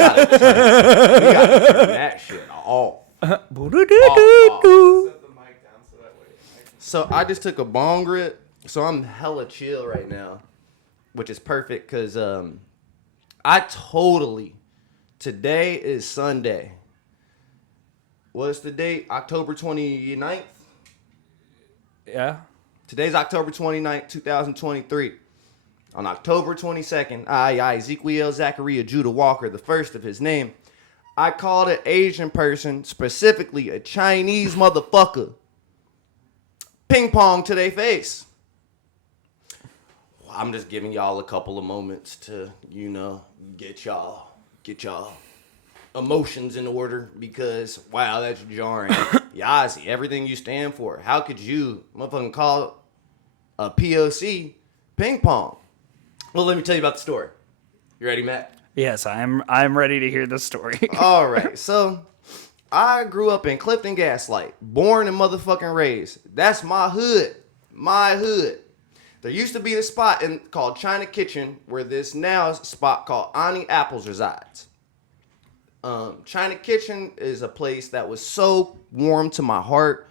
turn that shit off. So I just took a bong rip, so I'm hella chill right now, which is perfect because today is Sunday. What's the date? October 29th? Yeah. Today's October 29th, 2023. On October 22nd, I, Ezekiel Zachariah Judah Walker, the first of his name, I called an Asian person, specifically a Chinese motherfucker, ping pong to their face. Well, I'm just giving y'all a couple of moments to, get y'all emotions in order because, wow, that's jarring. Yazi, everything you stand for. How could you motherfucking call a POC ping pong? Well, let me tell you about the story. You ready, Matt? Yes, I'm ready to hear the story. All right. So, I grew up in Clifton Gaslight. Born and motherfucking raised. That's my hood. My hood. There used to be a spot called China Kitchen where this now spot called Ani Apples resides. China Kitchen is a place that was so warm to my heart.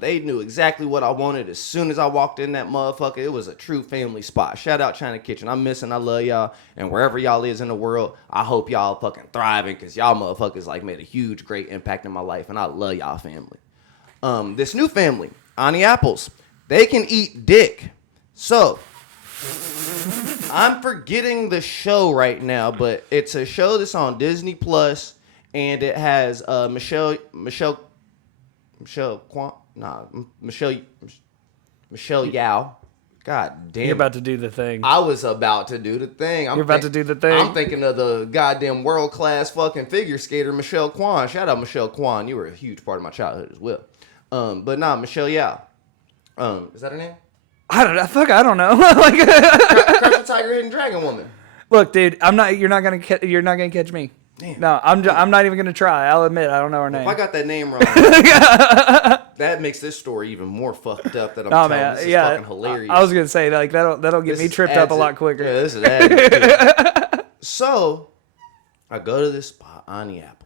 They knew exactly what I wanted as soon as I walked in that motherfucker. It was a true family spot. Shout out China Kitchen. I miss and I love y'all. And wherever y'all is in the world, I hope y'all fucking thriving because y'all motherfuckers like made a huge, great impact in my life. And I love y'all family. This new family, Ani Apples, they can eat dick. So, I'm forgetting the show right now, but it's a show that's on Disney Plus, and it has Michelle Yao. God damn. You're about to do the thing. I was about to do the thing. You're about to do the thing. I'm thinking of the goddamn world-class fucking figure skater, Michelle Kwan. Shout out Michelle Kwan. You were a huge part of my childhood as well. But nah, Michelle Yao. Is that her name? I don't know. Like, Crouch the Tiger, Hidden Dragon Woman. Look, dude, you're not gonna catch me. Damn. No, I'm not even gonna try. I'll admit I don't know her name. If I got that name wrong, that makes this story even more fucked up. That I'm telling. Man, this is fucking hilarious. I was gonna say like that'll get me tripped up a lot quicker. Yeah, this is added. So, I go to this spot, Ani Apples.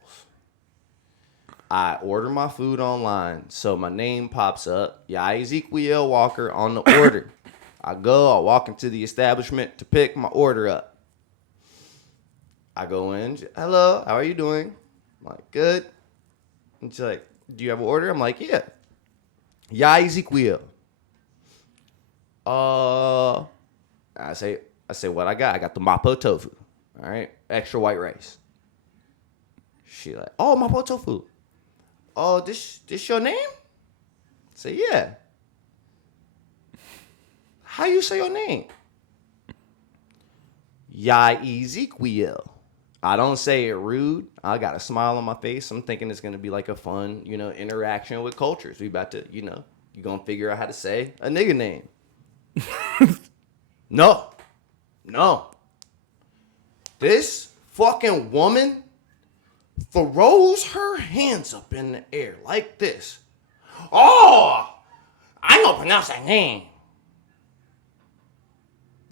I order my food online, so my name pops up. Yeah, Ezekiel Walker on the order. I walk into the establishment to pick my order up. I go in. Hello, how are you doing? I'm like, good. And she's like, do you have an order? I'm like, yeah. Yeah, Ezekiel. I say what I got. I got the mapo tofu. All right, extra white rice. She like, oh, mapo tofu. Oh, this your name? I say, yeah. How you say your name? Ya Ezekiel. I don't say it rude. I got a smile on my face. I'm thinking it's going to be like a fun, interaction with cultures. We about to, you're going to figure out how to say a nigga name. No. This fucking woman throws her hands up in the air like this. Oh, I know pronounce that name.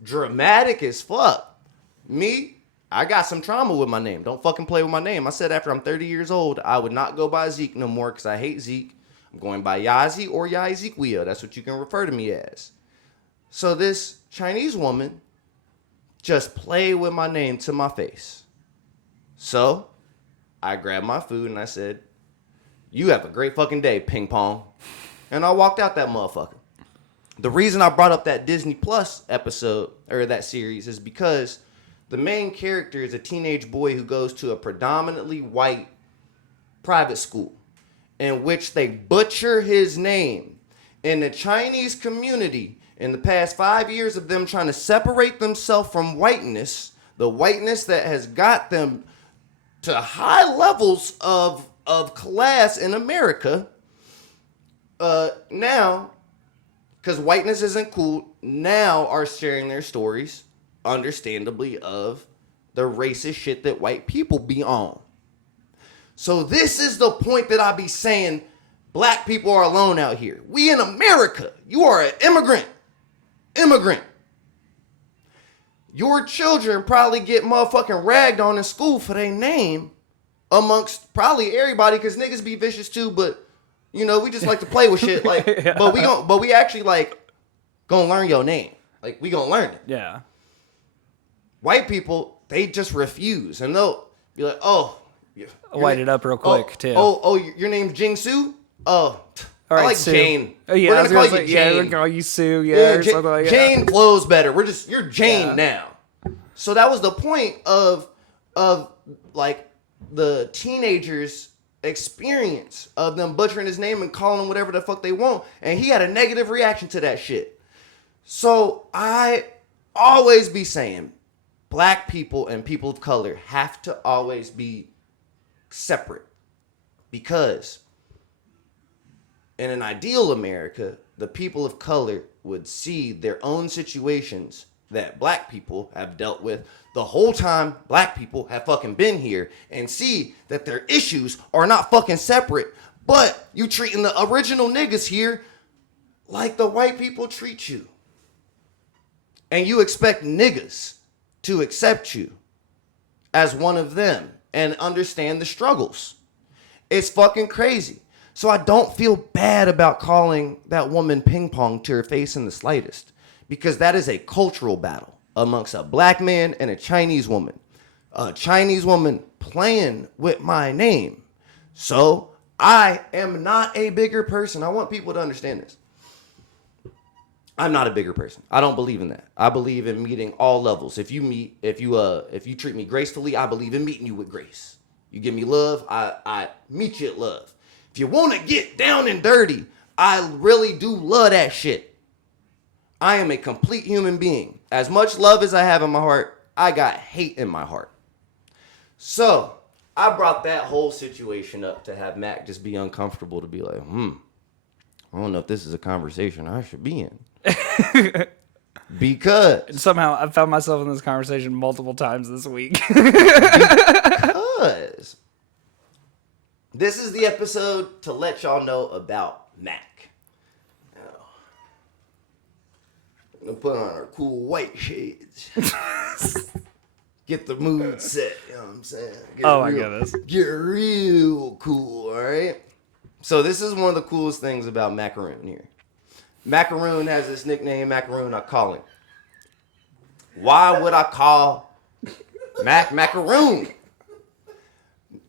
Dramatic as fuck. Me, I got some trauma with my name. Don't fucking play with my name. I said after I'm 30 years old, I would not go by Zeke no more because I hate Zeke. I'm going by Yazi or Ezekiel. That's what you can refer to me as. So this Chinese woman just played with my name to my face. So I grabbed my food and I said, you have a great fucking day, ping pong. And I walked out that motherfucker. The reason I brought up that Disney Plus episode, or that series, is because the main character is a teenage boy who goes to a predominantly white private school in which they butcher his name. In the Chinese community, in the past 5 years of them trying to separate themselves from whiteness, the whiteness that has got them to high levels of class in America, now, because whiteness isn't cool, now are sharing their stories, understandably, of the racist shit that white people be on. So this is the point that I be saying, black people are alone out here. We in America. You are an immigrant. your children probably get motherfucking ragged on in school for their name amongst probably everybody, because niggas be vicious too, but you know, we just like to play with shit. Like, Yeah. but we actually like gonna learn your name. Like, we gonna learn it. Yeah. White people, they just refuse, and they'll be like, "Oh, White it up real quick too. Oh, your name's Jingsu? Oh, All right, I like Sue. Jane. Oh, yeah, We're gonna call you Jane. Yeah, we're gonna call you Sue. Yeah, or something like that. Jane flows better. You're Jane Yeah. now. So that was the point of like the teenagers' experience of them butchering his name and calling him whatever the fuck they want, and he had a negative reaction to that shit. So I always be saying, black people and people of color have to always be separate, because in an ideal America, the people of color would see their own situations that black people have dealt with the whole time black people have fucking been here, and see that their issues are not fucking separate, but you treating the original niggas here like the white people treat you. And you expect niggas to accept you as one of them and understand the struggles. It's fucking crazy. So I don't feel bad about calling that woman ping pong to her face in the slightest, because that is a cultural battle amongst a black man and a Chinese woman. A Chinese woman playing with my name. So I am not a bigger person. I want people to understand this. I'm not a bigger person. I don't believe in that. I believe in meeting all levels. If you treat me gracefully, I believe in meeting you with grace. You give me love, I meet you at love. If you want to get down and dirty, I really do love that shit. I am a complete human being. As much love as I have in my heart, I got hate in my heart. So I brought that whole situation up to have Mac just be uncomfortable, to be like, I don't know if this is a conversation I should be in. Because somehow I found myself in this conversation multiple times this week. Because this is the episode to let y'all know about Mac. Now, I'm gonna put on our cool white shades. Get the mood set, you know what I'm saying? My goodness. Get real cool, alright? So this is one of the coolest things about Macaroon here. Macaroon has this nickname, Macaroon, I call him. Why would I call Macaroon?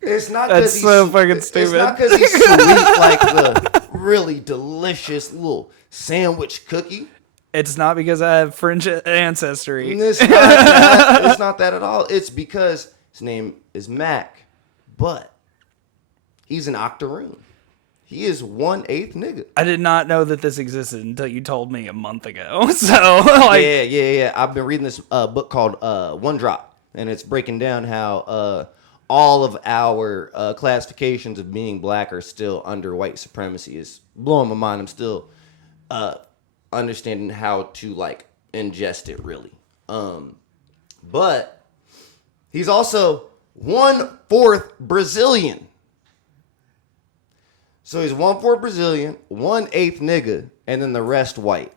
It's not because That's so fucking stupid. It's not because he's sweet like the really delicious little sandwich cookie. It's not because I have French ancestry. It's not that. It's not that at all. It's because his name is Mac, but he's an Octoroon. He is 1/8 nigga. I did not know that this existed until you told me a month ago. So, like, yeah. I've been reading this book called One Drop, and it's breaking down how all of our classifications of being black are still under white supremacy. Is blowing my mind. I'm still understanding how to like ingest it really. But he's also 1/4 Brazilian. So he's 1/4 Brazilian, 1/8 nigga, and then the rest white.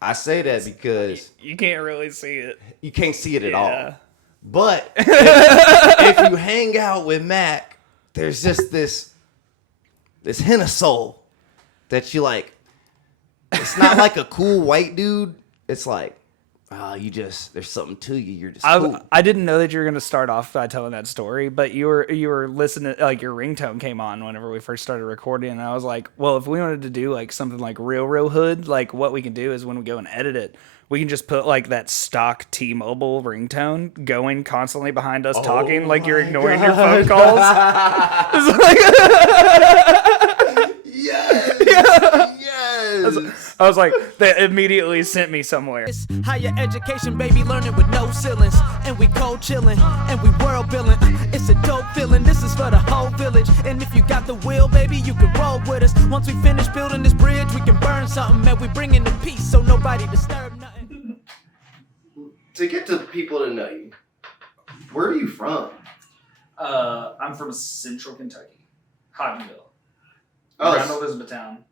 I say that because you can't really see it. You can't see it at all. But if you hang out with Mac, there's just this hint of soul that you like. It's not like a cool white dude. It's like, there's something to you. You're just cool. I didn't know that you were going to start off by telling that story, but you were listening, like your ringtone came on whenever we first started recording, and I was like, well, if we wanted to do like something like real hood, like what we can do is when we go and edit it, we can just put like that stock T-Mobile ringtone going constantly behind us talking like you're ignoring your phone calls. It's like Yes. I was like, that immediately sent me somewhere. Higher education, baby, learning with no ceilings. And we cold chilling, and we world building. It's a dope feeling, this is for the whole village. And if you got the will, baby, you can roll with us. Once we finish building this bridge, we can burn something. Man, we bringing the peace, so nobody disturb nothing. To get to people to know you, where are you from? I'm from Central Kentucky, Hodgenville, Oh, Elizabethtown.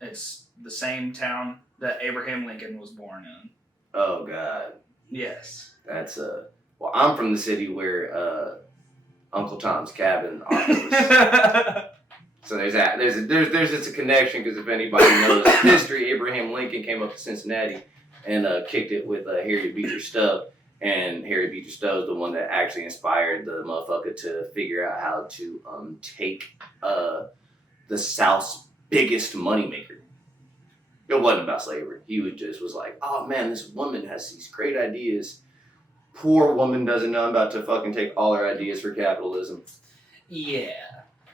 It's the same town that Abraham Lincoln was born in. Oh God. Yes. That's well, I'm from the city where Uncle Tom's Cabin octopus. So there's that. There's just a connection because if anybody knows history, Abraham Lincoln came up to Cincinnati and kicked it with Harriet Beecher Stowe, and Harriet Beecher Stowe is the one that actually inspired the motherfucker to figure out how to take the South's biggest moneymaker. It wasn't about slavery. He was like, oh man, this woman has these great ideas. Poor woman doesn't know I'm about to fucking take all her ideas for capitalism. Yeah.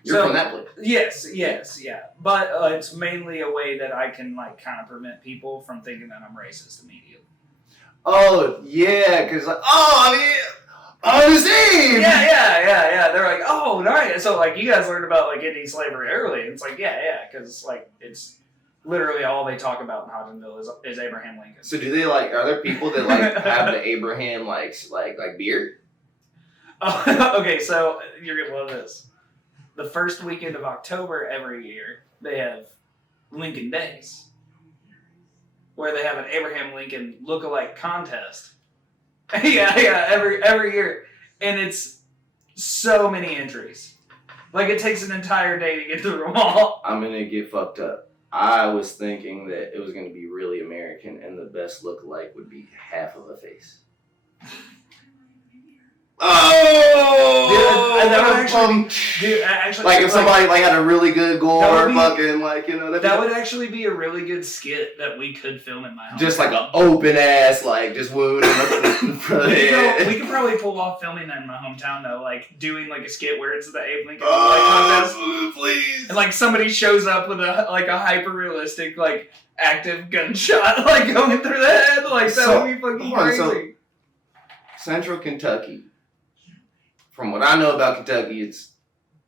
You're from that place. Yes, yeah. But it's mainly a way that I can like kind of prevent people from thinking that I'm racist immediately. Oh yeah, because like, on the scene. Yeah. They're like, oh, right. So like, you guys learned about like ending slavery early. And it's like, yeah, because like it's literally all they talk about in Hodgenville is Abraham Lincoln. So do they like? Are there people that like have the Abraham like beard? Oh, okay, so you're gonna love this. The first weekend of October every year, they have Lincoln Days, where they have an Abraham Lincoln look-alike contest. yeah, every year, and it's so many entries. Like it takes an entire day to get through them all. I'm gonna get fucked up. I was thinking that it was gonna be really American, and the best look-alike would be half of a face. Oh! Dude, that would actually, like if somebody like had a really good gore, fucking like that would actually be a really good skit that we could film in my home. Just like an open ass, like just wound in the front of the head. We could probably pull off filming that in my hometown though, like doing like a skit where it's the Abe Lincoln contest, please. And like somebody shows up with a hyper realistic like active gunshot like going through the head, like that would be fucking crazy. So, Central Kentucky. From what I know about Kentucky, it's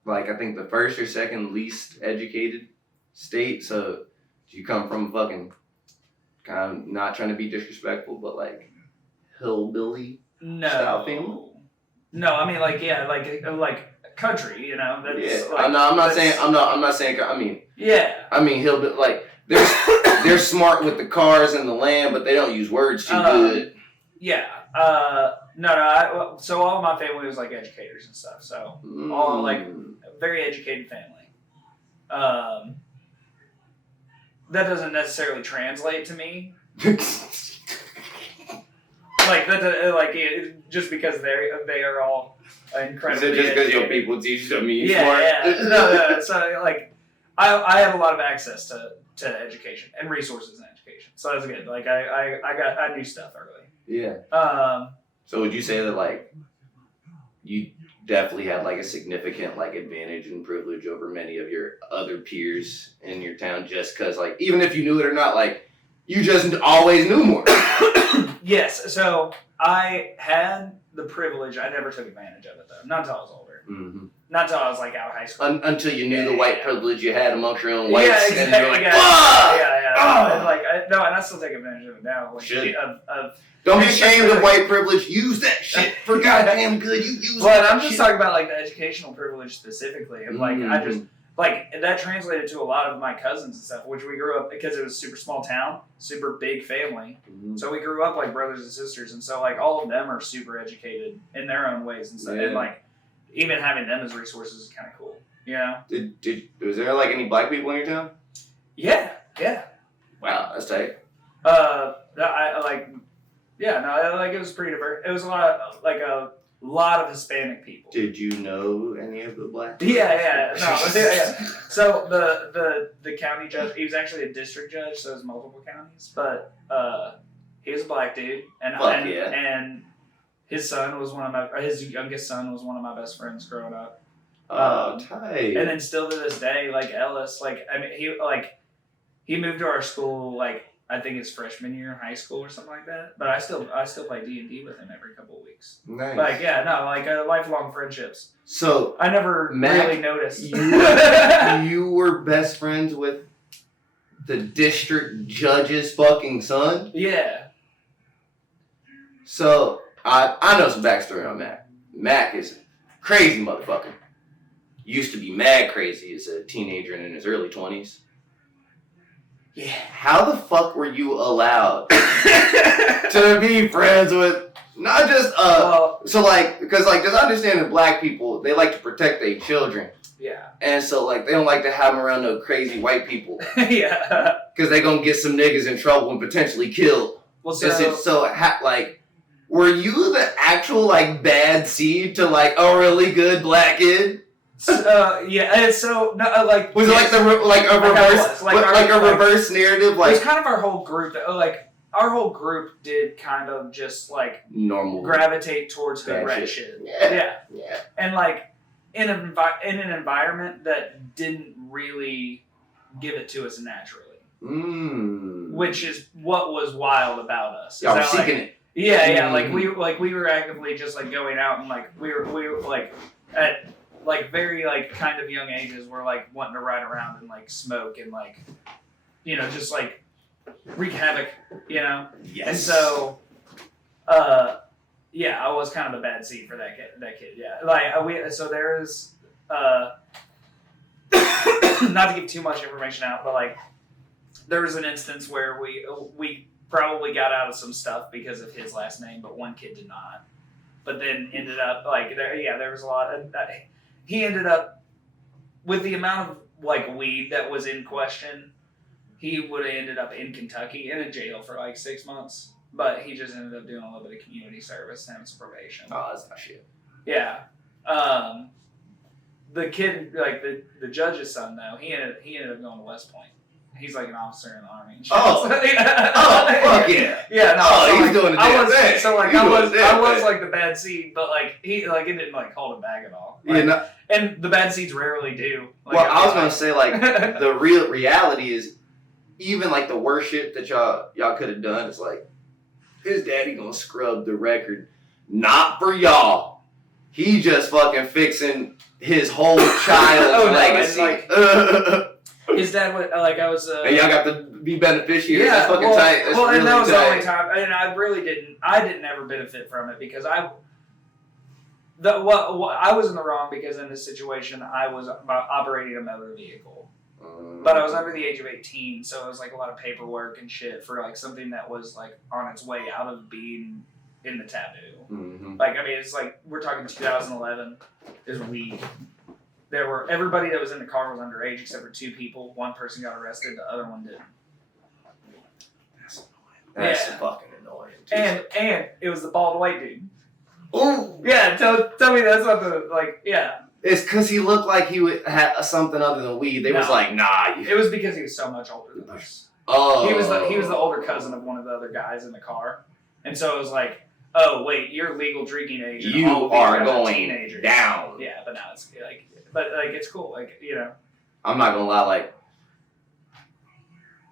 like I think the first or second least educated state. So you come from fucking kind of not trying to be disrespectful, but like hillbilly style family. No, I mean like country, you know. That's, yeah, like, I'm not saying. I mean. Yeah. I mean hillbilly like they're smart with the cars and the land, but they don't use words too good. Yeah. No. So all of my family was like educators and stuff. So all like very educated family. That doesn't necessarily translate to me. Like that, just because they are all incredibly. Is it just because your people teach them me? Yeah. No. So like, I have a lot of access to education and resources in education, so that's good. Like I knew stuff early. Yeah. So would you say that like you definitely had like a significant like advantage and privilege over many of your other peers in your town just because like even if you knew it or not, like you just always knew more? Yes. So I had the privilege. I never took advantage of it though. Not until I was older. Mm-hmm. Not until I was like out of high school. Until you knew the white privilege you had amongst your own whites. Yeah, exactly. And you're like, And I still take advantage of it now. Like, don't be ashamed of white privilege. Use that shit for goddamn good. You use it. But I'm just talking about like the educational privilege specifically. Of like I just like that translated to a lot of my cousins and stuff, which we grew up because it was a super small town, super big family. Mm-hmm. So we grew up like brothers and sisters, and so like all of them are super educated in their own ways and stuff. Yeah. And like even having them as resources is kind of cool. Yeah. Was there like any black people in your town? Yeah. Wow, that's tight. It was pretty diverse. It was a lot of Hispanic people. Did you know any of the black people? Yeah. So the county judge, he was actually a district judge, so it was multiple counties, but he was a black dude, and his son was his youngest son was one of my best friends growing up. Oh, tight. And then still to this day, like Ellis, he moved to our school like I think his freshman year in high school or something like that. But I still play D&D with him every couple of weeks. Nice. Lifelong friendships. So I never really noticed. You were best friends with the district judge's fucking son? Yeah. So I know some backstory on Mac. Mac is a crazy motherfucker. Used to be mad crazy as a teenager and in his early 20s. How the fuck were you allowed to be friends with not just so like because like just understanding black people, they like to protect their children. Yeah. And so like they don't like to have them around no crazy white people. Yeah. Because they gonna get some niggas in trouble and potentially killed. Well, like were you the actual like bad seed to like a really good black kid? Yeah, and so no, like was it like a reverse narrative? Like it was kind of our whole group. Our whole group did kind of just like normal gravitate towards hood rat shit. Yeah. And like in an environment that didn't really give it to us naturally, which is what was wild about us. Y'all were seeking it. Yeah. Like we were actively just like going out and like we were like at like very like kind of young ages we're like wanting to ride around and like smoke and like just like wreak havoc, Yes. And so I was kind of the bad seed for that kid. Yeah. Like so there's not to give too much information out, but like there was an instance where we probably got out of some stuff because of his last name, but one kid did not. But then ended up like there was a lot of he ended up with the amount of like weed that was in question, he would have ended up in Kentucky in a jail for like 6 months. But he just ended up doing a little bit of community service and having some probation. Oh, that's not shit. Yeah. The kid, like the judge's son though, he ended up going to West Point. He's like an officer in the Army and shit. Oh, fuck yeah. Yeah, no. Oh, so he's like, doing the damn thing. So like I was like the bad seed, but like he like it didn't like hold him back at all. Like, and the bad seeds rarely do. Like, well, I was gonna say like the real reality is even like the worst shit that y'all could have done is like his daddy gonna scrub the record, not for y'all. He just fucking fixing his whole child's legacy. Like, his dad would like I was. And y'all got to be beneficiaries. Yeah, that's fucking tight. That's really and that was tight. the only time. And I really didn't. I didn't ever benefit from it because I was in the wrong because in this situation I was operating a motor vehicle, but I was under the age of 18, so it was like a lot of paperwork and shit for like something that was like on its way out of being in the taboo. Mm-hmm. Like I mean, it's like we're talking 2011. There's weed. Everybody that was in the car was underage except for 2 people. One person got arrested, the other one didn't. That's fucking annoying. And it was the bald white dude. Ooh. Yeah, tell me that's not the yeah. It's because he looked like he would have something other than weed. They was like, nah. It was because he was so much older than us. Oh. He was the older cousin of one of the other guys in the car, and so it was like, oh wait, you're legal drinking age. You are going teenagers. down. Yeah, but now it's like. But like it's cool, like I'm not gonna lie, like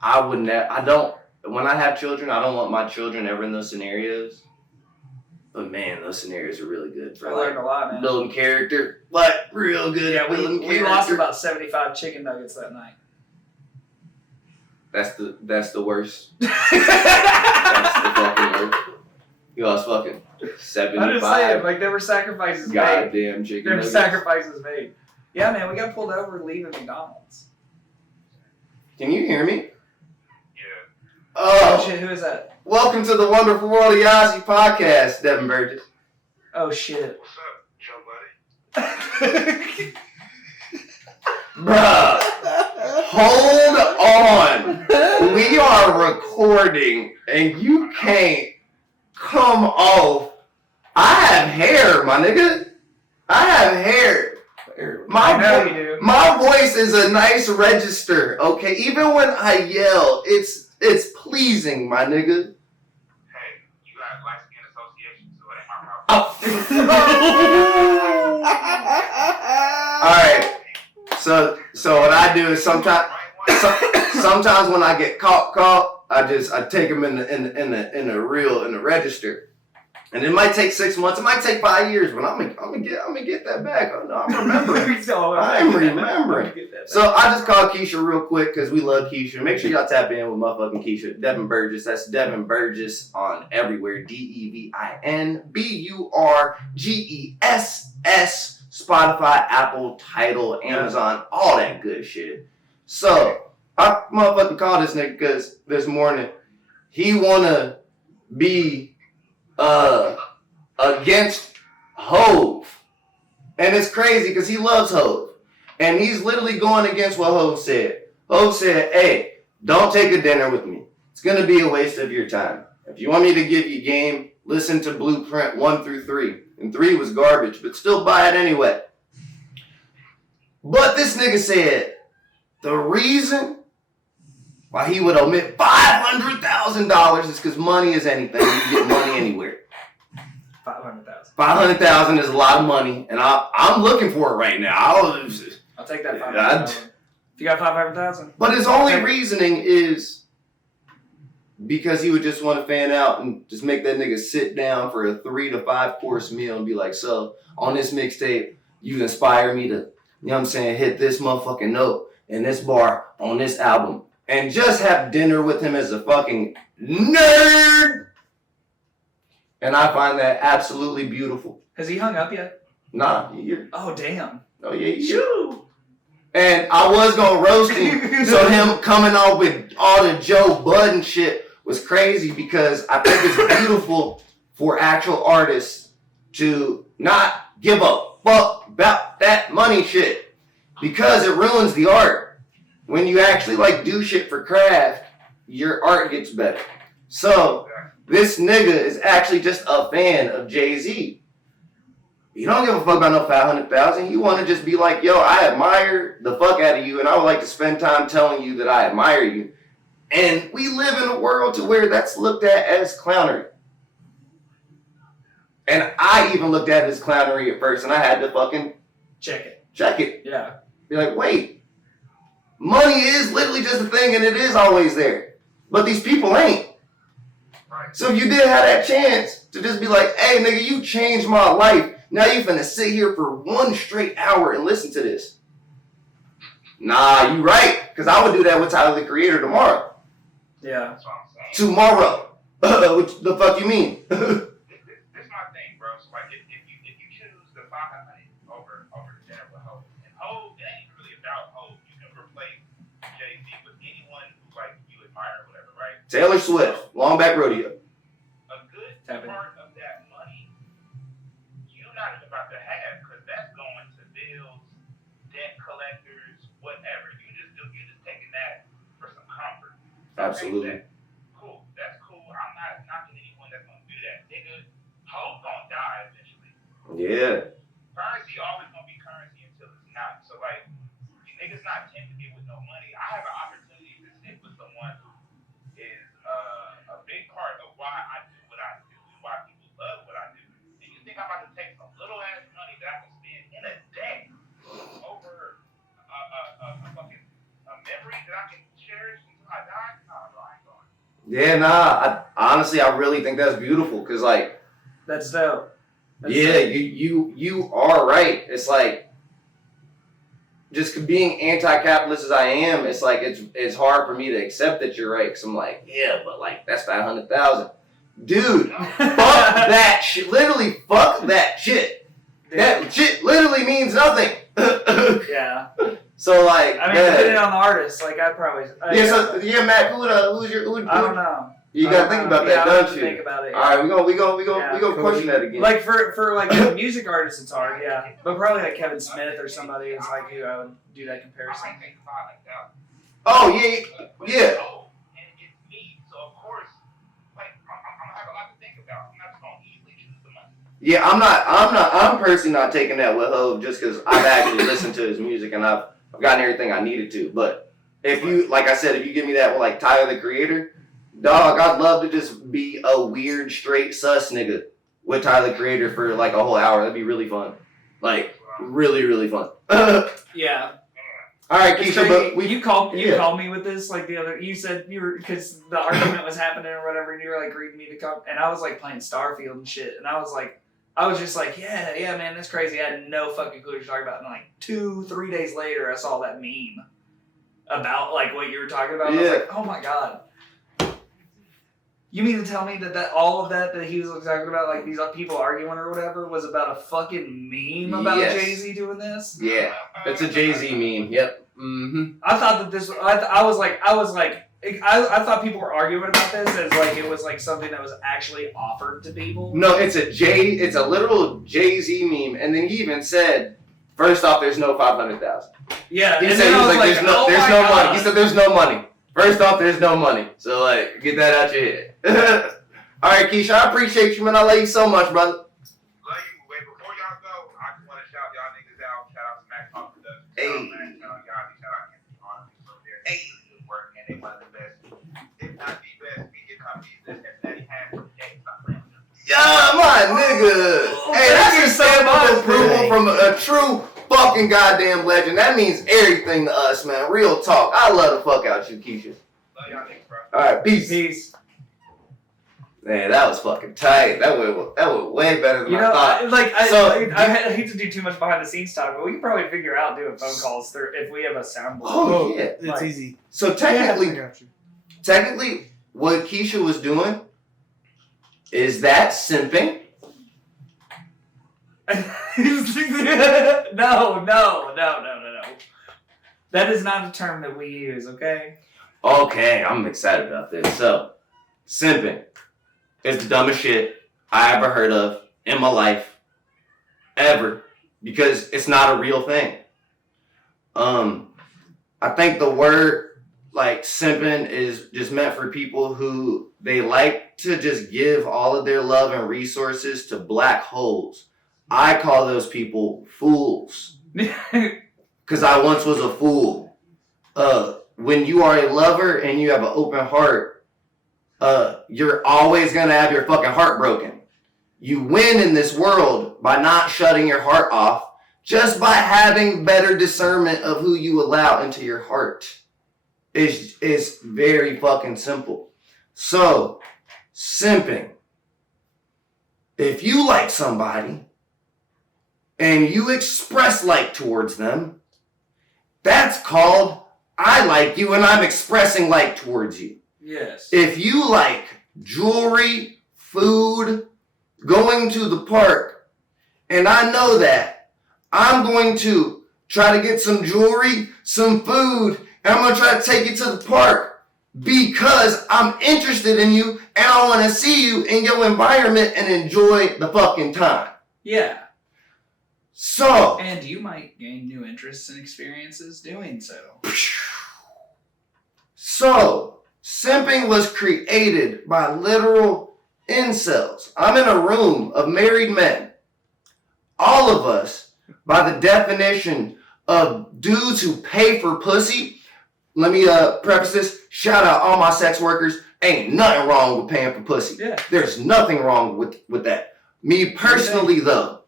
I wouldn't. I don't. When I have children, I don't want my children ever in those scenarios. But man, those scenarios are really good for I learned a lot, man. Building character. Like real good. Yeah, building we lost about 75 chicken nuggets that night. That's the worst. That's the fucking worst. You lost fucking 75. I'm just saying, like there were sacrifices Goddamn made. chicken There were nuggets. sacrifices made. Yeah, man, we got pulled over leaving McDonald's. Can you hear me? Yeah. Oh shit, who is that? Welcome to the Wonderful World of Yazi podcast, Devin Burgess. Oh shit. What's up, Joe Buddy? Bruh, hold on. We are recording and you can't come off. I have hair, my nigga. I have hair. I know you do. My voice is a nice register, okay? Even when I yell, it's pleasing, my nigga. Hey, you got light skin association, so it ain't my problem. Alright. So what I do is sometimes when I get caught, I take them in the register. And it might take 6 months, it might take 5 years, but I'm gonna get that back. Oh, no, I'm remembering. I'm remembering. So I just called Keisha real quick because we love Keisha. Make sure y'all tap in with motherfucking Keisha. Devin Burgess. That's Devin Burgess on everywhere. DEVIN BURGESS. Spotify, Apple, Tidal, Amazon, all that good shit. So I motherfucking called this nigga because this morning he wanna be against Hove. And it's crazy because he loves Hove. And he's literally going against what Hove said. Hove said, hey, don't take a dinner with me. It's gonna be a waste of your time. If you want me to give you game, listen to Blueprint 1 through 3. And 3 was garbage, but still buy it anyway. But this nigga said the reason why he would omit $500,000 is because money is anything. You can get money anywhere. 500,000. 500,000 is a lot of money, and I'm looking for it right now. I'll take that 500,000. If you got 500,000. But his only reasoning is because he would just want to fan out and just make that nigga sit down for a 3 to 5 course meal and be like, so on this mixtape, you inspire me to, you know what I'm saying, hit this motherfucking note and this bar on this album. And just have dinner with him as a fucking nerd. And I find that absolutely beautiful. Has he hung up yet? Nah, you're... Oh, damn. Oh, yeah, Shoo. And I was going to roast him. So him coming on with all the Joe Budden shit was crazy because I think it's beautiful for actual artists to not give a fuck about that money shit. Because it ruins the art. When you actually like do shit for craft, your art gets better. So this nigga is actually just a fan of Jay-Z. You don't give a fuck about no 500,000. You want to just be like, yo, I admire the fuck out of you, and I would like to spend time telling you that I admire you. And we live in a world to where that's looked at as clownery. And I even looked at it as clownery at first, and I had to fucking check it. Yeah. Be like, wait. Money is literally just a thing, and it is always there. But these people ain't. Right. So if you did have that chance to just be like, hey, nigga, you changed my life. Now you finna sit here for 1 straight hour and listen to this. Nah, you right. Because I would do that with Tyler, the Creator, tomorrow. Yeah. That's what I'm saying. Tomorrow. What the fuck you mean? This my thing, bro. So like, if you choose the 500 over the dinner with Hov, and Hov, it ain't really about Hov. You can replace Jay-Z with anyone who like you admire or whatever, right? Taylor Swift, Longback Rodeo. A good part of that money, you're not even about to have, because that's going to bills, debt collectors, whatever. You just taking that for some comfort. Absolutely. Cool. That's cool. I'm not knocking anyone that's gonna do that. Nigga, Hope gonna die eventually. Yeah. Currency always gonna be currency until it's not. So like, you niggas not tend to get with no money. I have an opportunity to sit with someone who is a big part of why I do what I do and why people love what I do. And you think I'm about to take some little ass money that I can spend in a day over a fucking memory that I can cherish until I die? Nah, bro, I ain't going. Yeah, nah. Honestly, I really think that's beautiful. Because, like, That's dope. yeah, you are right. It's like, just being anti-capitalist as I am, it's like it's hard for me to accept that you're right. Because I'm like, yeah, but like that's 500,000, dude. Fuck that shit. Literally, fuck that shit. That shit literally means nothing. Yeah. So like, I mean, depending on the artist, like I'd probably. Matt, who's your? I don't know. You gotta think about that, don't you? Think about it. All right, we gonna question that again. Like for like a music artist, it's hard, yeah. But probably like Kevin Smith or somebody is like who I would do that comparison. I might take 500,000. Oh yeah. And it's me, so of course, like I'm gonna have a lot to think about. I'm not just gonna easily choose the money. Yeah, I'm personally not taking that with Hov just because I've actually listened to his music and I've gotten everything I needed to. But if you, like I said, if you give me that with like Tyler, the Creator, dog, I'd love to just be a weird, straight sus nigga with Tyler, the Creator for like a whole hour. That'd be really fun. Like, really, really fun. Yeah. All right, It's Keisha, crazy. but You called me with this like the other. You said you were because the argument was happening or whatever, and you were like reading me to come, and I was like playing Starfield and shit, and I was just like, yeah, man, that's crazy. I had no fucking clue what you're talking about. And like 2-3 days later, I saw that meme about like what you were talking about. And I was like, oh my god. You mean to tell me that all of that he was talking about, like these people arguing or whatever, was about a fucking meme about Yes. Jay-Z doing this? yeah, it's a Jay-Z meme. Yep. Mm-hmm. I thought that this. I was like, I thought people were arguing about this as like it was like something that was actually offered to people. No, it's a literal Jay-Z meme, and then he even said, first off, there's no 500,000. Yeah, He said there's no money. He said there's no money. First off, there's no money. So like, get that out your head. All right, Keisha, I appreciate you, man. I love you so much, brother. Love you. Wait, before y'all go, I just want to shout y'all niggas out. Shout out to Max Talk Productions. Hey. Shout out Yazi. Shout out Octoroon. Hey. Good work, man. They one of the best, if not the best, media companies that he has for decades. Yeah, my nigga. Hey, that's a stamp of approval from a true fucking goddamn legend. That means everything to us, man. Real talk. I love the fuck out you, Keisha. Love y'all niggas, bro. All right, peace. Peace. Man, that was fucking tight. That went way better than I thought. I hate to do too much behind the scenes talk, but we can probably figure out doing phone calls through if we have a soundboard. Oh yeah, It's easy. So I technically, got you. what Keisha was doing is that simping. No. That is not a term that we use, okay? Okay, I'm excited about this. So, simping is the dumbest shit I ever heard of in my life, ever, because it's not a real thing. I think the word like simping is just meant for people who they like to just give all of their love and resources to black holes. I call those people fools. Because I once was a fool. When you are a lover and you have an open heart, you're always going to have your fucking heart broken. You win in this world by not shutting your heart off, just by having better discernment of who you allow into your heart. It's very fucking simple. So, simping. If you like somebody and you express like towards them, that's called I like you and I'm expressing like towards you. Yes. If you like jewelry, food, going to the park, and I know that, I'm going to try to get some jewelry, some food, and I'm going to try to take you to the park because I'm interested in you and I want to see you in your environment and enjoy the fucking time. Yeah. So. And you might gain new interests and experiences doing so. So, simping was created by literal incels. I'm in a room of married men. All of us, by the definition of dudes who pay for pussy, let me preface this, shout out all my sex workers, ain't nothing wrong with paying for pussy. Yeah. There's nothing wrong with that. Me personally though,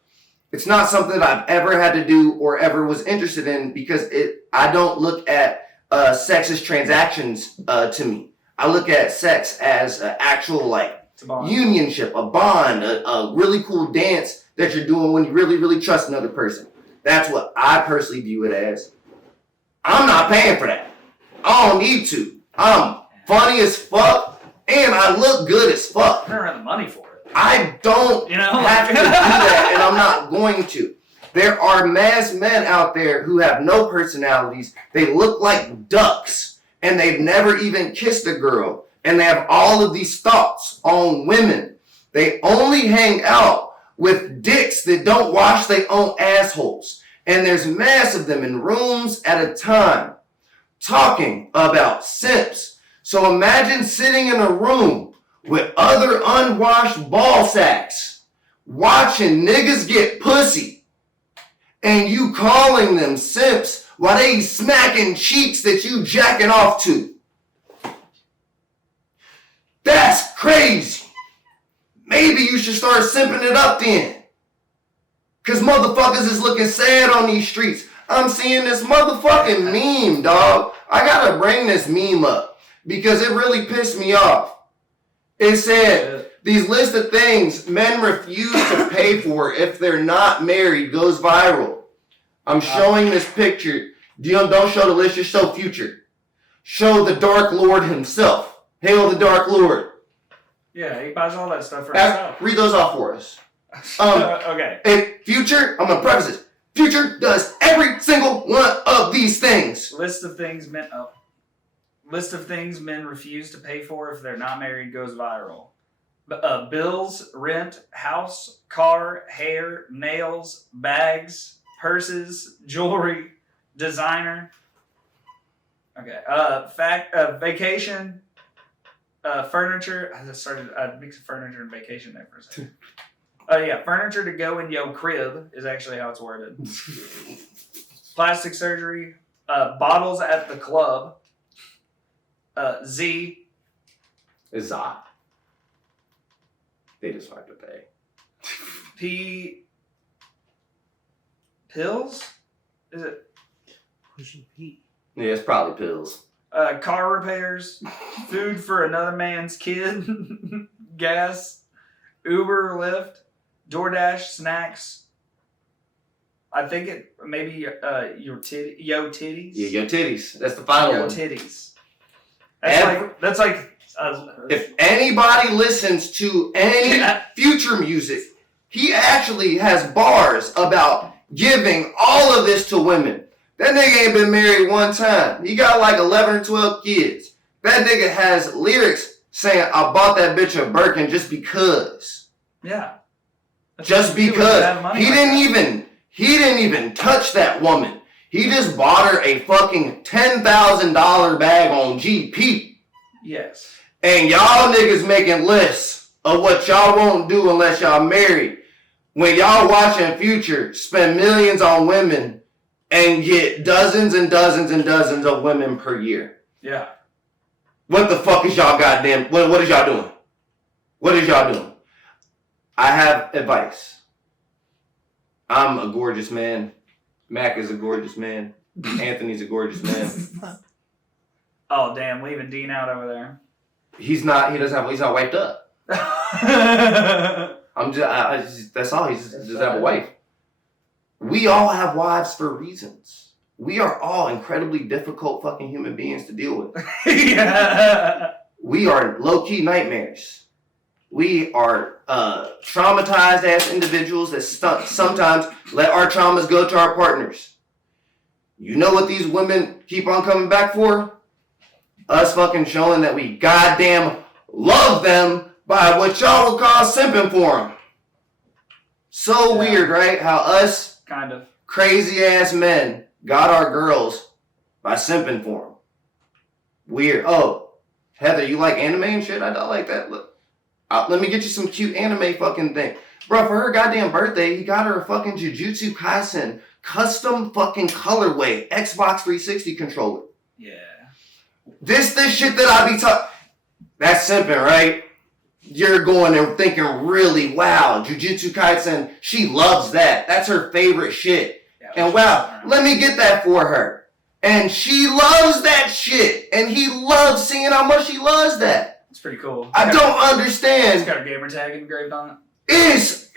it's not something that I've ever had to do or ever was interested in because I don't look at sex as transactions to me. I look at sex as an actual like unionship, a bond, a really cool dance that you're doing when you really, really trust another person. That's what I personally view it as. I'm not paying for that. I don't need to. I'm funny as fuck and I look good as fuck. I don't have the money for it. I don't have to do that and I'm not going to. There are mass men out there who have no personalities. They look like ducks and they've never even kissed a girl. And they have all of these thoughts on women. They only hang out with dicks that don't wash their own assholes. And there's mass of them in rooms at a time talking about simps. So imagine sitting in a room with other unwashed ball sacks watching niggas get pussy. And you calling them simps while they smacking cheeks that you jacking off to. That's crazy. Maybe you should start simping it up then. Cause motherfuckers is looking sad on these streets. I'm seeing this motherfucking meme, dog. I gotta bring this meme up because it really pissed me off. It said, these list of things men refuse to pay for if they're not married goes viral. I'm showing this picture. Don't show the list, just show future. Show the Dark Lord himself. Hail the Dark Lord. Yeah, he buys all that stuff for himself. Read those off for us. Okay. If Future, I'm going to preface this. Future does every single one of of these things. List of things men refuse to pay for if they're not married goes viral. Bills, rent, house, car, hair, nails, bags, purses, jewelry, designer. Okay. Vacation, furniture. I mixed furniture and vacation there for a second. Yeah, furniture to go in your crib is actually how it's worded. Plastic surgery, bottles at the club. Z. Za. They just like to pay. P. Pills? Is it? Pushing Pete. Yeah, it's probably pills. Car repairs, food for another man's kid, gas, Uber, Lyft, DoorDash, snacks. I think it maybe yo titties. Yeah, your titties. That's the final Yo one. titties. That's like. If anybody listens to any Future music, he actually has bars about giving all of this to women. That nigga ain't been married one time. He got like 11 or 12 kids. That nigga has lyrics saying, I bought that bitch a Birkin just because. Yeah. Just because. He didn't even touch that woman. He just bought her a fucking $10,000 bag on GP. Yes. And y'all niggas making lists of what y'all won't do unless y'all married. When y'all watching Future spend millions on women and get dozens and dozens and dozens of women per year. Yeah. What the fuck is y'all goddamn, what is y'all doing? What is y'all doing? I have advice. I'm a gorgeous man. Mac is a gorgeous man. Anthony's a gorgeous man. Oh, damn, leaving Dean out over there. He's not wiped up. That's all. He just have a wife. We all have wives for reasons. We are all incredibly difficult fucking human beings to deal with. Yeah. We are low-key nightmares. We are traumatized ass individuals that sometimes let our traumas go to our partners. You know what these women keep on coming back for? Us fucking showing that we goddamn love them by what y'all would call simping for them. So weird, right? How us kind of crazy ass men got our girls by simping for them. Weird. Oh, Heather, you like anime and shit? I don't like that. Look, let me get you some cute anime fucking thing. Bro, for her goddamn birthday, he got her a fucking Jujutsu Kaisen custom fucking colorway Xbox 360 controller. Yeah. This shit that I be talking. That's simping, right? You're going and thinking, really, wow, Jujutsu Kaisen, she loves that. That's her favorite shit. Yeah, and wow, let me get that for her. And she loves that shit. And he loves seeing how much she loves that. It's pretty cool. I don't understand. It's got a gamer tag engraved on it. It's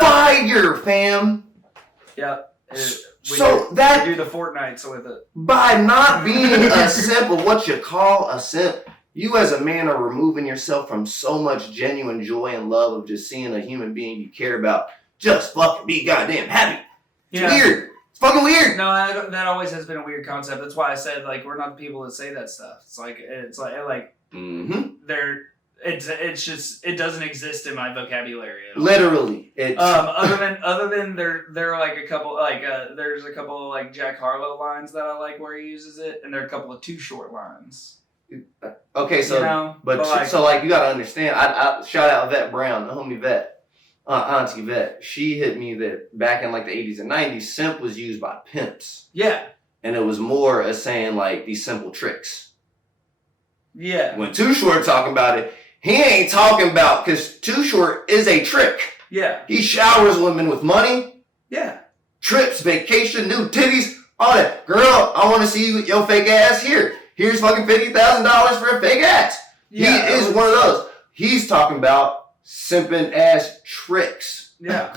fire, fam. Yep. So we do the Fortnites with it. By not being a simp of what you call a simp, you as a man are removing yourself from so much genuine joy and love of just seeing a human being you care about just fucking be goddamn happy. It's weird. It's fucking weird. No, that always has been a weird concept. That's why I said, like, we're not the people that say that stuff. It's like it's just, it doesn't exist in my vocabulary at all. Literally. Other than there are like a couple, like, there's a couple of, like, Jack Harlow lines that I like where he uses it, and there are a couple of Too Short lines. Okay, so, you gotta understand, I shout out Vet Brown, the homie Vet, Auntie Vet. She hit me that back in like the 80s and 90s, simp was used by pimps. Yeah. And it was more as saying like these simple tricks. Yeah. When Too Short talking about it, he ain't talking about, because Too Short is a trick. Yeah. He showers women with money. Yeah. Trips, vacation, new titties, all that. Girl, I want to see you with your fake ass here. Here's fucking $50,000 for a fake ass. Yeah, he is one of those. He's talking about simping ass tricks. Yeah.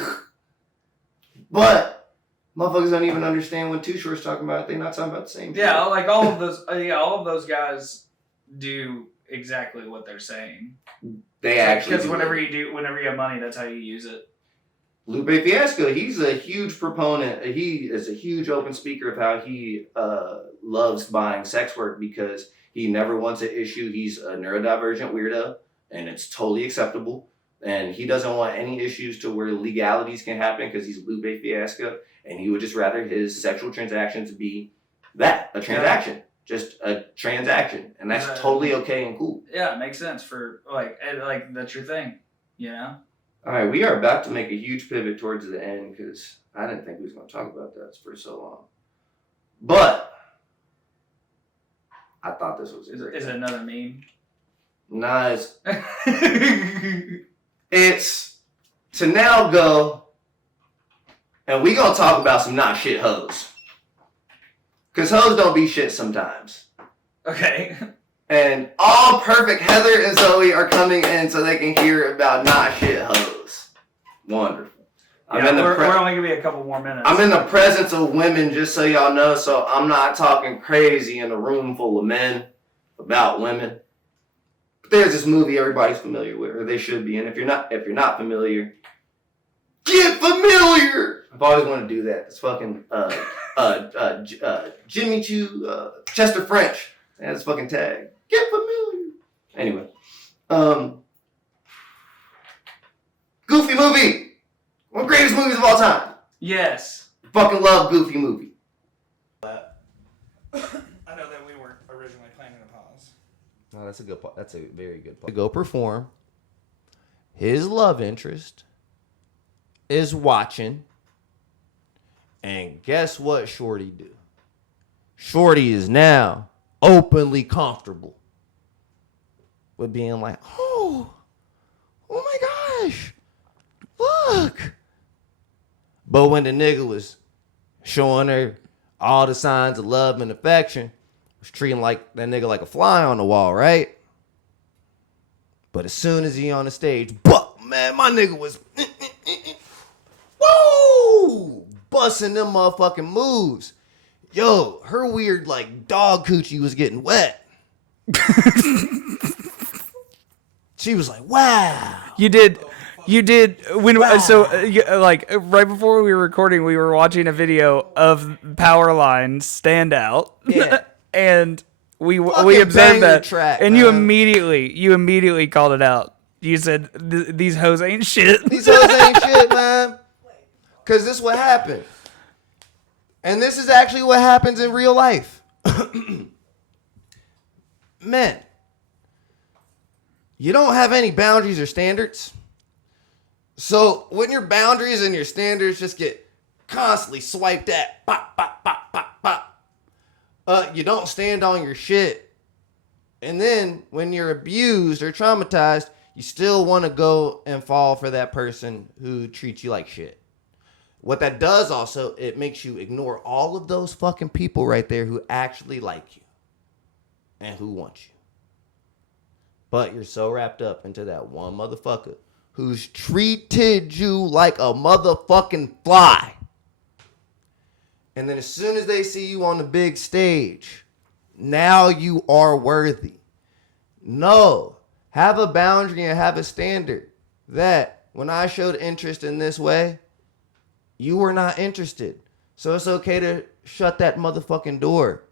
But motherfuckers don't even understand when Too Short's talking about it. They're not talking about the same thing. Yeah, like all of those guys do exactly what they're saying. They actually because whenever you have money, that's how you use it. Lupe Fiasco, he's a huge proponent. He is a huge open speaker of how he loves buying sex work because he never wants an issue. He's a neurodivergent weirdo, and it's totally acceptable. And he doesn't want any issues to where legalities can happen because he's Lupe Fiasco, and he would just rather his sexual transactions be that, a transaction. Just a transaction. And that's totally okay and cool. Yeah, it makes sense for, like, that's your thing, you know? All right, we are about to make a huge pivot towards the end because I didn't think we was going to talk about that for so long. But I thought this was Is it another meme? Nah, it's to now go, and we going to talk about some not shit hoes. Because hoes don't be shit sometimes. Okay. And all perfect Heather and Zoe are coming in so they can hear about not shit hoes. Wonderful. We're only going to be a couple more minutes. I'm in the presence of women, just so y'all know, so I'm not talking crazy in a room full of men about women. But there's this movie everybody's familiar with, or they should be, and if you're not familiar, get familiar! I've always wanted to do that. It's fucking Jimmy Choo, Chester French. That's fucking tag. Get familiar. Anyway. Goofy movie. One of the greatest movies of all time. Yes. Fucking love Goofy movie. I know that we weren't originally planning to pause. No, that's a good part. That's a very good part. To go perform. His love interest is watching. And guess what Shorty do? Shorty is now openly comfortable with being like, oh my gosh, look. But when the nigga was showing her all the signs of love and affection, was treating like that nigga like a fly on the wall, right? But as soon as he on the stage, man, my nigga was woo, busting them motherfucking moves. Yo, her weird, like, dog coochie was getting wet. She was like, wow. You did when Wow. like right before we were recording, we were watching a video of Powerline stand out. Yeah. And we Fucking observed banger that track, and man. you immediately called it out. You said these hoes ain't shit. These hoes ain't shit, man. Because this is what happened. And this is actually what happens in real life. Men, you don't have any boundaries or standards. So when your boundaries and your standards just get constantly swiped at, pop, pop, pop, pop, pop, you don't stand on your shit. And then when you're abused or traumatized, you still want to go and fall for that person who treats you like shit. What that does also, it makes you ignore all of those fucking people right there who actually like you and who want you. But you're so wrapped up into that one motherfucker who's treated you like a motherfucking fly. And then as soon as they see you on the big stage, now you are worthy. No, have a boundary and have a standard that when I showed interest in this way, you were not interested. So it's okay to shut that motherfucking door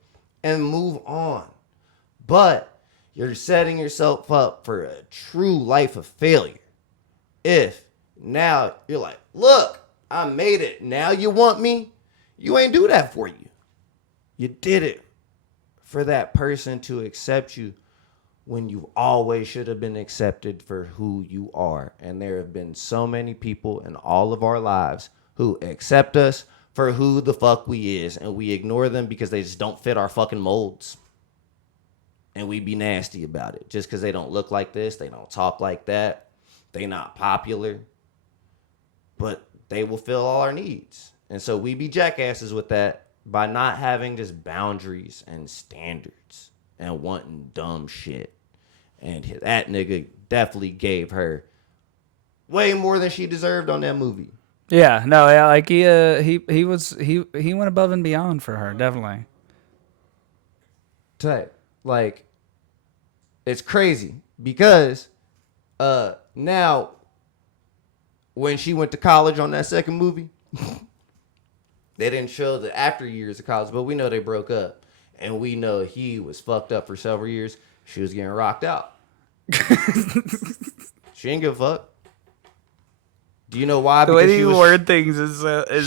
and move on. But you're setting yourself up for a true life of failure. If now you're like, look, I made it. Now you want me? You ain't do that for you. You did it for that person to accept you when you always should have been accepted for who you are. And there have been so many people in all of our lives who accept us for who the fuck we is, and we ignore them because they just don't fit our fucking molds. And we be nasty about it. Just because they don't look like this, they don't talk like that, they not popular, but they will fill all our needs. And so we be jackasses with that by not having just boundaries and standards and wanting dumb shit. And that nigga definitely gave her way more than she deserved on that movie. Yeah, no, yeah, like he went above and beyond for her, definitely. Type. Like, it's crazy because now when she went to college on that second movie, they didn't show the after years of college, but we know they broke up. And we know he was fucked up for several years. She was getting rocked out. She ain't give a fuck. Do you know why? The way you word things is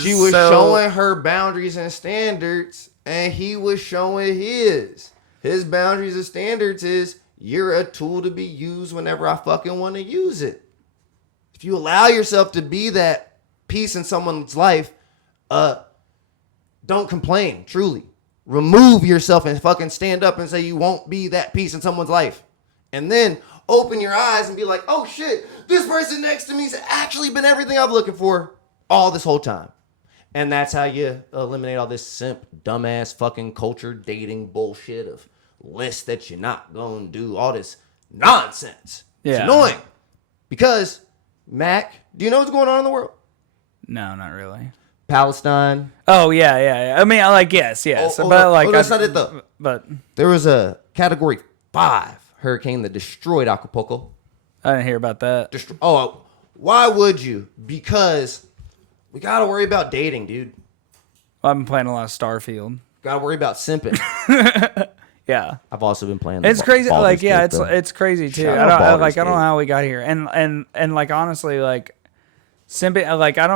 she was showing her boundaries and standards, and he was showing his. His boundaries and standards is you're a tool to be used whenever I fucking want to use it. If you allow yourself to be that piece in someone's life, don't complain, truly. Remove yourself and fucking stand up and say you won't be that piece in someone's life. And then open your eyes and be like, oh shit, this person next to me has actually been everything I've looking for all this whole time. And that's how you eliminate all this simp, dumbass fucking culture dating bullshit of lists that you're not going to do. All this nonsense. Yeah. It's annoying. Because, Mac, do you know what's going on in the world? No, not really. Palestine. Oh, yeah. I mean, yes. But that's not it, though. But There was a Category 5 hurricane that destroyed Acapulco. I didn't hear about that. Why would you? Because we got to worry about dating, dude. Well, I've been playing a lot of Starfield. Got to worry about simping. Yeah. I've also been playing. It's crazy. Baldur's Gate, though. It's crazy too. Shout I out don't Baldur's know Gate. how we got here. And like honestly, like simping, like I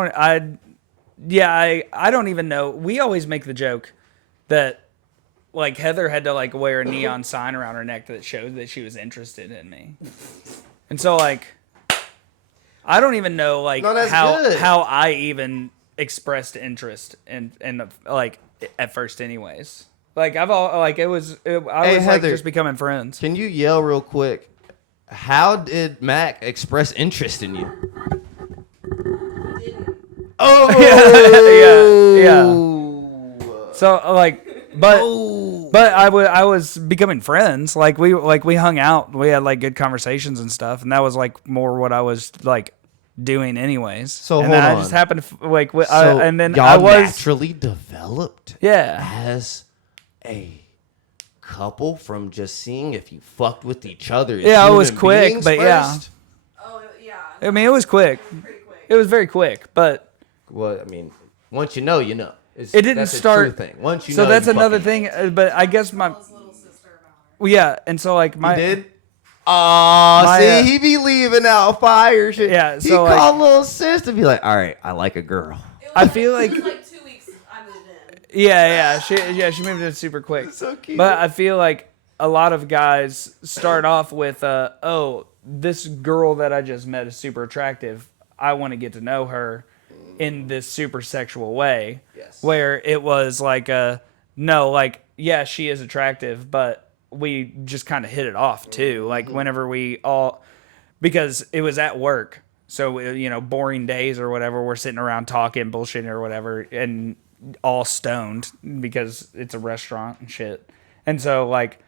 don't even know. We always make the joke that like Heather had to like wear a neon sign around her neck that showed that she was interested in me. And so like I don't even know like how I even expressed interest in like at first anyways. Like I was Heather, like just becoming friends. Can you yell real quick? How did Mac express interest in you? Oh yeah. So like, but I was becoming friends. Like we hung out. We had like good conversations and stuff, and that was like more what I was like doing anyways. So and hold I on. just happened to like, So and then y'all I was naturally developed. Yeah. As a couple from just seeing if you fucked with each other. Yeah, it was human quick, beings but yeah. first? Oh, yeah. I mean, it was quick. Pretty quick. It was very quick, but Well, I mean, once you know, you know. it didn't that's start. A true thing. Once you so know, that's you another fucking- thing. But I guess my Tell his little sister about her. well, yeah, and so like my You did? Oh, My, see, he be leaving out fire shit. Yeah, he so, like- called little sis to be like, all right, I like a girl. It was I feel it like- was like 2 weeks I moved in. yeah, she moved in super quick. So cute. But I feel like a lot of guys start off with, oh, this girl that I just met is super attractive. I want to get to know her in this super sexual way. Yes. Where it was like, no, like, yeah, she is attractive, but we just kind of hit it off too. Like whenever we all, because it was at work. So, boring days or whatever, we're sitting around talking, bullshitting or whatever, and all stoned because it's a restaurant and shit. And so, like,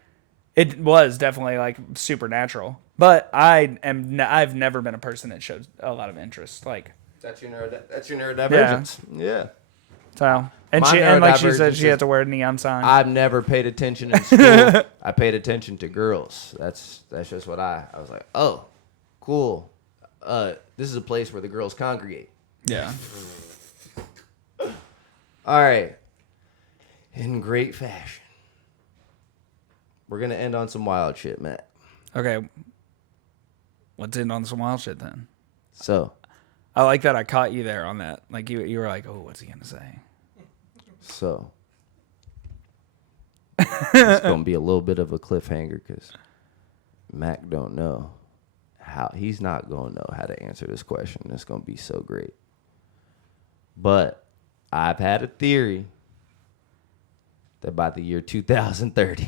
it was definitely, like, supernatural. But I've never been a person that showed a lot of interest. Like, That's your neurodivergence. Yeah. so, and My like she said, neurodivergence she had to wear a neon sign. I've never paid attention in school. I paid attention to girls. That's just what I was like, oh, cool. This is a place where the girls congregate. yeah. All right. In great fashion. We're going to end on some wild shit, Matt. Okay. Let's end on some wild shit then. So, I like that I caught you there on that. Like, you were like, oh, what's he going to say? it's going to be a little bit of a cliffhanger because Mac don't know how. He's not going to know how to answer this question. It's going to be so great. But I've had a theory that by the year 2030,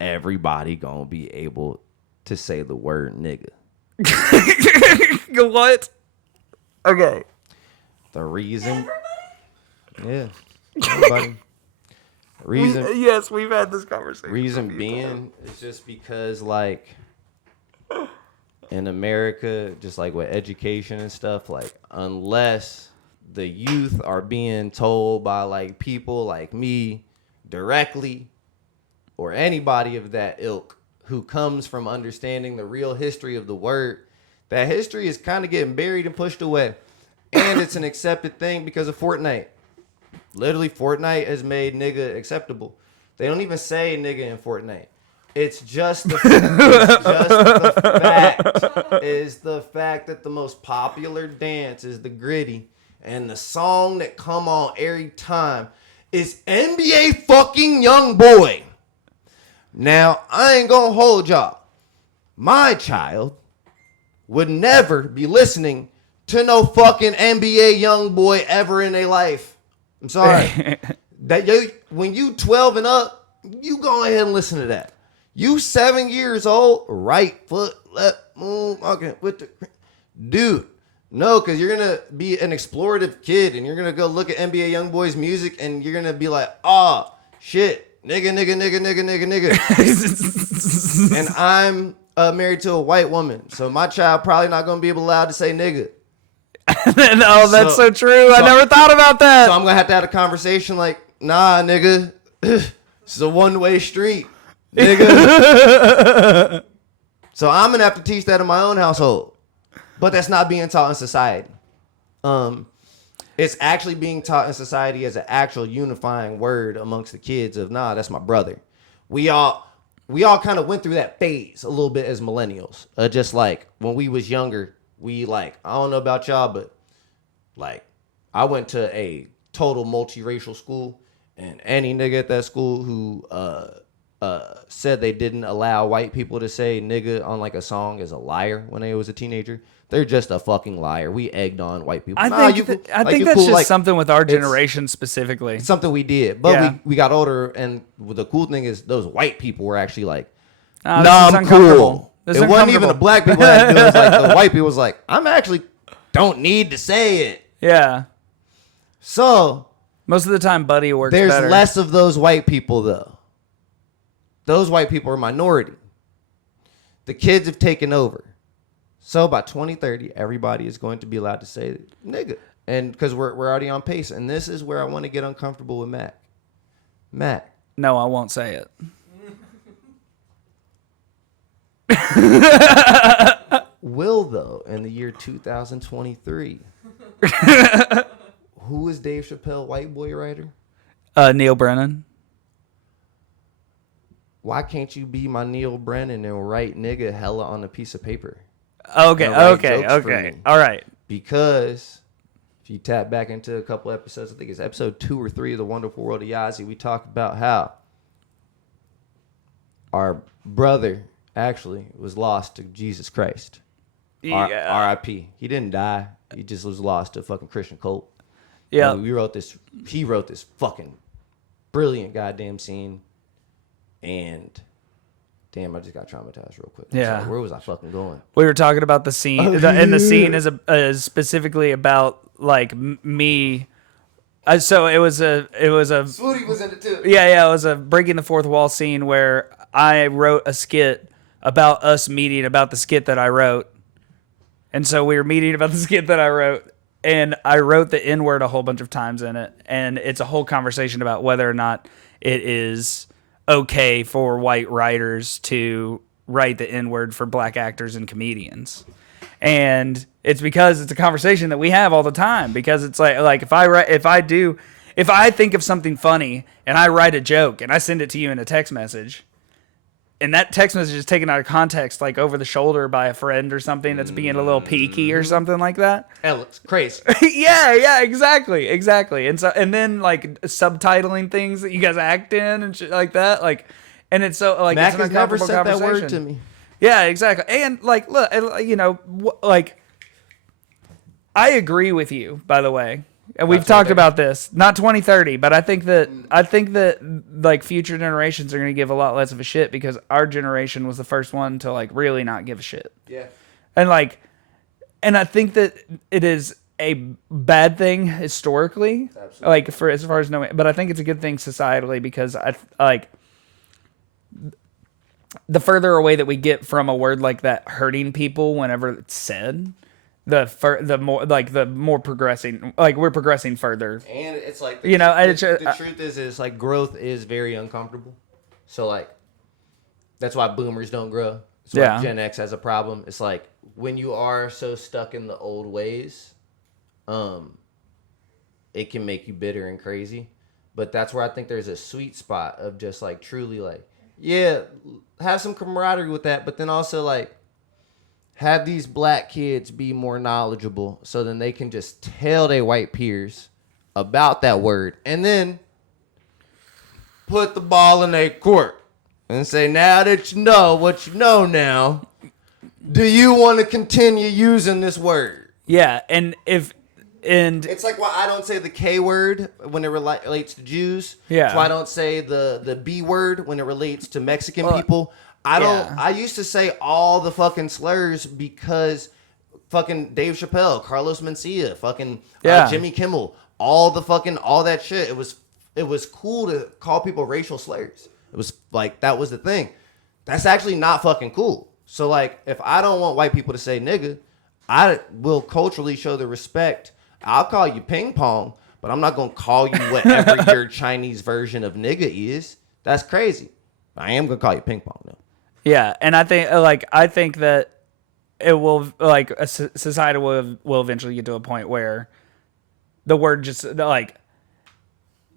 everybody going to be able to say the word nigga. What? Okay. The reason. Yeah. Everybody. Reason. Yes, we've had this conversation. Reason being is just because, like, in America, just like with education and stuff, like, unless the youth are being told by, like, people like me directly or anybody of that ilk who comes from understanding the real history of the word, That history is kind of getting buried and pushed away. And it's an accepted thing because of Fortnite. Literally, Fortnite has made nigga acceptable. They don't even say nigga in Fortnite. It's just the fact that the most popular dance is the gritty. And the song that come on every time is NBA fucking Youngboy. Now, I ain't gonna hold y'all. My child would never be listening to no fucking NBA Youngboy ever in their life. I'm sorry. When you 12 and up, you go ahead and listen to that. You 7 years old, right foot, left, move, walking with the... Dude, no, because you're going to be an explorative kid and you're going to go look at NBA Youngboy's music and you're going to be like, oh, shit, nigga. And I'm married to a white woman, so my child probably not going to be allowed to say nigga. No, that's so true. I never thought about that. So I'm going to have a conversation like, nah, nigga, it's a one-way street, nigga. So I'm going to have to teach that in my own household. But that's not being taught in society. It's actually being taught in society as an actual unifying word amongst the kids of, nah, that's my brother. We all kind of went through that phase a little bit as millennials. Just like when we was younger, I don't know about y'all, but like I went to a total multiracial school, and any nigga at that school who said they didn't allow white people to say nigga on like a song is a liar when they was a teenager. They're just a fucking liar. We egged on white people. I think that's cool. just something with our generation specifically. It's something we did. But we got older, and the cool thing is those white people were actually like, nah, I'm cool. It wasn't even the black people that do it. It was like the white people was like, I'm actually don't need to say it. Yeah. So most of the time, buddy works there's better. less of those white people, though. Those white people are minority. The kids have taken over. So by 2030, everybody is going to be allowed to say nigga. And because we're already on pace. And this is where I want to get uncomfortable with Mac. Mac. No, I won't say it. Will, though, in the year 2023, who is Dave Chappelle, white boy writer? Neil Brennan. Why can't you be my Neil Brennan and write nigga hella on a piece of paper? Okay. All right. Because if you tap back into a couple episodes, I think it's episode 2 or 3 of The Wonderful World of Yazi, we talk about how our brother actually was lost to Jesus Christ. Yeah. R.I.P. He didn't die. He just was lost to a fucking Christian cult. Yeah. He wrote this fucking brilliant goddamn scene. And damn, I just got traumatized real quick. Yeah. Sorry, where was I fucking going? We were talking about the scene, and the scene is specifically about like me. So it was a Swooty was in it too. Yeah, it was a breaking the fourth wall scene where I wrote a skit about us meeting about the skit that I wrote, and so we were meeting about the skit that I wrote, and I wrote the N-word a whole bunch of times in it, and it's a whole conversation about whether or not it is okay for white writers to write the N-word for black actors and comedians. And it's because it's a conversation that we have all the time, because it's like if I think of something funny and I write a joke and I send it to you in a text message, and that text message is taken out of context, like over the shoulder by a friend or something that's being a little peaky or something like that. Hell, it's crazy. yeah, exactly. And then like subtitling things that you guys act in and shit like that, like, and it's so like Mac it's an has never uncomfortable said that conversation. word to me. Yeah, exactly. And like, look, like, I agree with you, by the way. And we've talked about this, not 2030, but I think that like future generations are going to give a lot less of a shit, because our generation was the first one to like really not give a shit. Yeah. And I think that it is a bad thing historically, like for as far as knowing, but I think it's a good thing societally, because I like the further away that we get from a word like that hurting people whenever it's said, the more progressing, like we're progressing further. And it's like, the truth is like growth is very uncomfortable. So like, that's why boomers don't grow. It's why Yeah. Gen X has a problem. It's like when you are so stuck in the old ways, it can make you bitter and crazy. But that's where I think there's a sweet spot of just like truly like, yeah, have some camaraderie with that, but then also like have these black kids be more knowledgeable so then they can just tell their white peers about that word and then put the ball in their court and say, now that you know what you know now, do you want to continue using this word? Yeah, and It's like why I don't say the K word when it relates to Jews. Yeah. It's why I don't say the B word when it relates to Mexican Well, people. yeah. I used to say all the fucking slurs because fucking Dave Chappelle, Carlos Mencia, fucking Yeah. Jimmy Kimmel, all that shit. It was cool to call people racial slurs. It was like that was the thing. That's actually not fucking cool. So like if I don't want white people to say nigga, I will culturally show the respect. I'll call you ping pong, but I'm not going to call you whatever your Chinese version of nigga is. That's crazy. I am going to call you ping pong though. Yeah, and I think that it will like a society will eventually get to a point where the word just like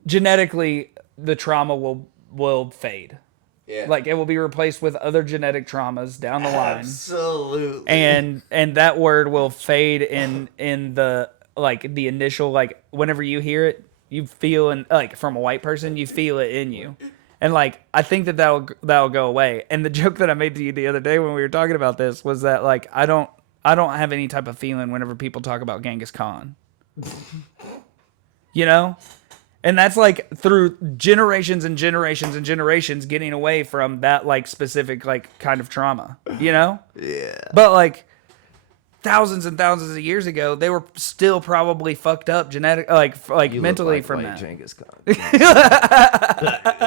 genetically the trauma will fade. Yeah. Like it will be replaced with other genetic traumas down the line. Absolutely. And that word will fade in the like the initial like whenever you hear it, you feel and like from a white person, you feel it in you. And like I think that'll go away. And the joke that I made to you the other day when we were talking about this was that like I don't have any type of feeling whenever people talk about Genghis Khan. You know? And that's like through generations and generations and generations getting away from that like specific like kind of trauma, you know? Yeah. But like thousands and thousands of years ago, they were still probably fucked up genetic like You mentally look like from white that. Genghis Khan.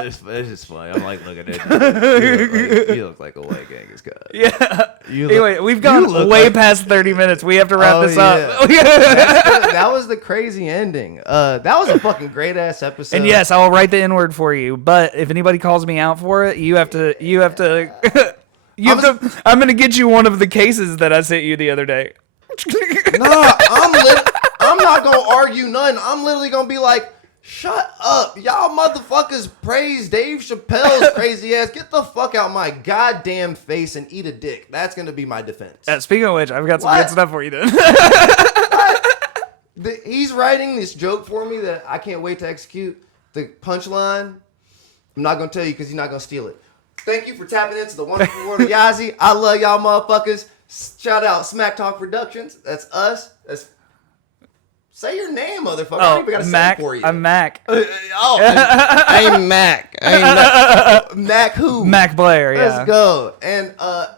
it's just funny. I'm like looking at you. You look like a white Genghis Khan. Yeah. You look- Anyway, we've you gone look way like- past 30 minutes. We have to wrap Oh, this up. That was the crazy ending. That was a fucking great ass episode. And yes, I will write the N-word for you. But if anybody calls me out for it, you have to I'm going to get you one of the cases that I sent you the other day. Nah, I'm not gonna argue none. I'm literally gonna be like, shut up. Y'all motherfuckers praise Dave Chappelle's crazy ass. Get the fuck out my goddamn face and eat a dick. That's gonna be my defense. Speaking of which, I've got some What? good stuff for you then. He's writing this joke for me that I can't wait to execute. The punchline, I'm not gonna tell you because you're not gonna steal it. Thank you for tapping into the wonderful world of Yazi. I love y'all motherfuckers. Shout out Smack Talk Productions. That's us. Say your name, motherfucker. I don't even gotta Mac. say it for you. I'm Mac. I'm Mac. Mac who? Mac Blair, yeah. Let's go. And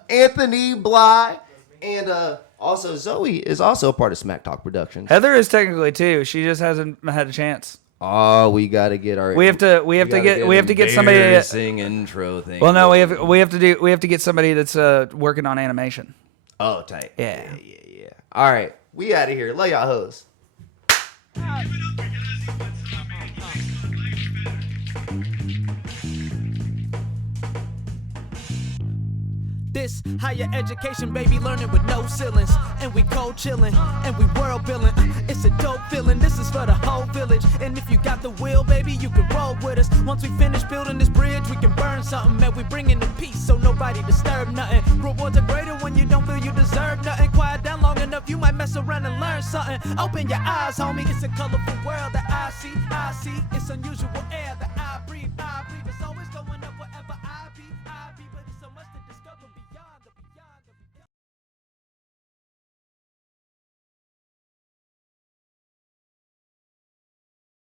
Anthony Bly and also Zoe is also a part of Smack Talk Productions. Heather is technically too. She just hasn't had a chance. Oh, we gotta get our. We have to get somebody. embarrassing intro thing. Well, no, we have to get somebody that's working on animation. Oh, tight. Yeah. Yeah. All right, we out of here. Love y'all hoes. This higher education, baby, learning with no ceilings. And we cold chilling, and we world building. It's a dope feeling, this is for the whole village. And if you got the will, baby, you can roll with us. Once we finish building this bridge, we can burn something. And we bringing the peace, so nobody disturb nothing. Rewards are greater when you don't feel you deserve nothing. Quiet down long enough, you might mess around and learn something. Open your eyes, homie, it's a colorful world that I see. It's unusual.